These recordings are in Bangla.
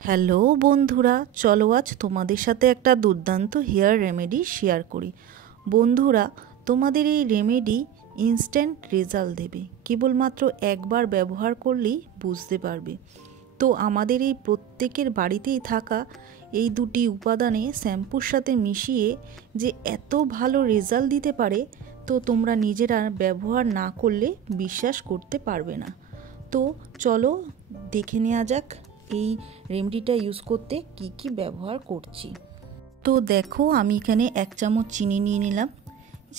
হ্যালো বন্ধুরা, চলো আজ তোমাদের সাথে একটা দুর্দান্ত হেয়ার রেমেডি শেয়ার করি। বন্ধুরা, তোমাদের এই রেমেডি ইনস্ট্যান্ট রেজাল্ট দেবে, কেবলমাত্র একবার ব্যবহার করলেই বুঝতে পারবে। তো আমাদের এই প্রত্যেকের বাড়িতেই থাকা এই দুটি উপাদানে শ্যাম্পুর সাথে মিশিয়ে যে এত ভালো রেজাল্ট দিতে পারে, তো তোমরা নিজেরা ব্যবহার না করলে বিশ্বাস করতে পারবে না। তো চলো দেখে নেওয়া যাক এই রেমেডিটা ইউজ করতে কি কি ব্যবহার করছি। তো দেখো, আমি এখানে 1 চামচ চিনি নিয়ে নিলাম।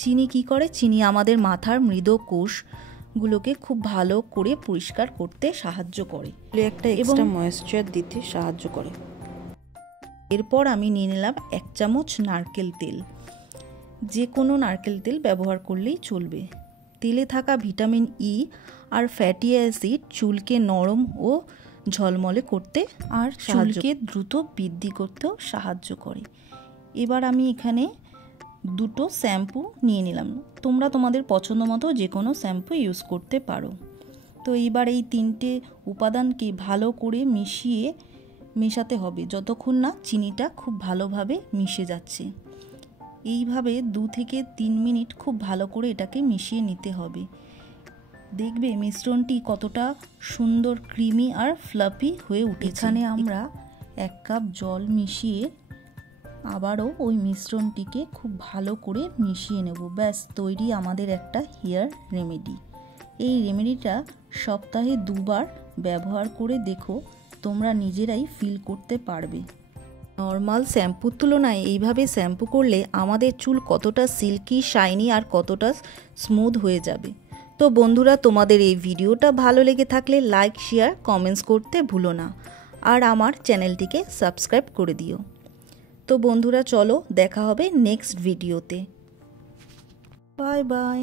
চিনি কি করে? চিনি আমাদের মাথার মৃদ কোষগুলোকে খুব ভালো করে পরিষ্কার করতে সাহায্য করে, একটা এক্সট্রা ময়েশ্চার দিতে সাহায্য করে। এরপর আমি নিয়ে নিলাম 1 চামচ নারকেল তেল। যে কোনো নারকেল তেল ব্যবহার করলেই চলবে। তেলে থাকা ভিটামিন ই আর ফ্যাটি অ্যাসিড চুলকে নরম ও ঝলমলে করতে আর চুলকে দ্রুত বৃদ্ধি করতেও সাহায্য করে। এবার আমি এখানে 2টো শ্যাম্পু নিয়ে নিলাম। তোমরা তোমাদের পছন্দ মতো যে কোনো শ্যাম্পু ইউজ করতে পারো। তো এইবার এই 3টে উপাদানকে ভালো করে মেশাতে হবে যতক্ষণ না চিনিটা খুব ভালোভাবে মিশে যাচ্ছে। এইভাবে 2 থেকে 3 মিনিট খুব ভালো করে এটাকে মিশিয়ে নিতে হবে। দেখবে মিশ্রণটি কতটা সুন্দর ক্রিমি আর ফ্লাফি হয়ে উঠেছে। এখানে আমরা 1 কাপ জল মিশিয়ে আবারও ওই মিশ্রণটিকে খুব ভালো করে মিশিয়ে নেব। ব্যাস তৈরি আমাদের একটা হেয়ার রেমেডি। এই রেমেডিটা সপ্তাহে 2 বার ব্যবহার করে দেখো, তোমরা নিজেরাই ফিল করতে পারবে। নর্মাল শ্যাম্পুর তুলনায় এইভাবে শ্যাম্পু করলে আমাদের চুল কতটা সিল্কি, শাইনি আর কতটা স্মুথ হয়ে যাবে। তো বন্ধুরা, তোমাদের এই ভিডিওটা ভালো লেগে থাকলে লাইক, শেয়ার, কমেন্টস করতে ভুলো না। আর আমার চ্যানেলটিকে সাবস্ক্রাইব করে দিও। তো বন্ধুরা, চলো দেখা হবে নেক্সট ভিডিওতে। Bye bye.